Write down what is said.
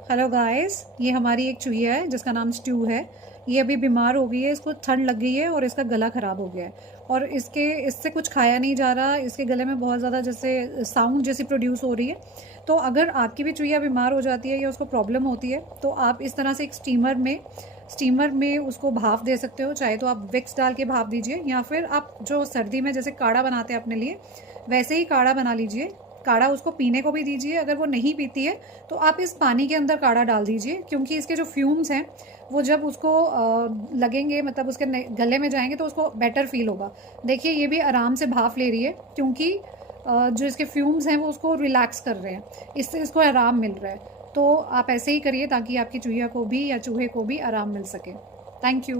Hello guys, ये हमारी एक चूहिया है जिसका नाम स्ट्यू है। ये अभी बीमार हो गई है, इसको ठंड लग गई है और इसका गला ख़राब हो गया है। और इससे कुछ खाया नहीं जा रहा, इसके गले में बहुत ज़्यादा जैसे साउंड जैसी प्रोड्यूस हो रही है। तो अगर आपकी भी चूहिया बीमार हो जाती है या उसको प्रॉब्लम होती है तो आप इस तरह से एक स्टीमर में उसको भाप दे सकते हो। चाहे तो आप विक्स डाल के भाप दीजिए या फिर आप जो सर्दी में जैसे काढ़ा बनाते हैं अपने लिए, वैसे ही काढ़ा बना लीजिए। काढ़ा उसको पीने को भी दीजिए। अगर वो नहीं पीती है तो आप इस पानी के अंदर काढ़ा डाल दीजिए, क्योंकि इसके जो फ्यूम्स हैं वो जब उसको लगेंगे, मतलब उसके गले में जाएंगे तो उसको बेटर फील होगा। देखिए ये भी आराम से भाप ले रही है, क्योंकि जो इसके फ्यूम्स हैं वो उसको रिलैक्स कर रहे हैं, इससे इसको आराम मिल रहा है। तो आप ऐसे ही करिए ताकि आपकी चूहिया को भी या चूहे को भी आराम मिल सके। Thank you.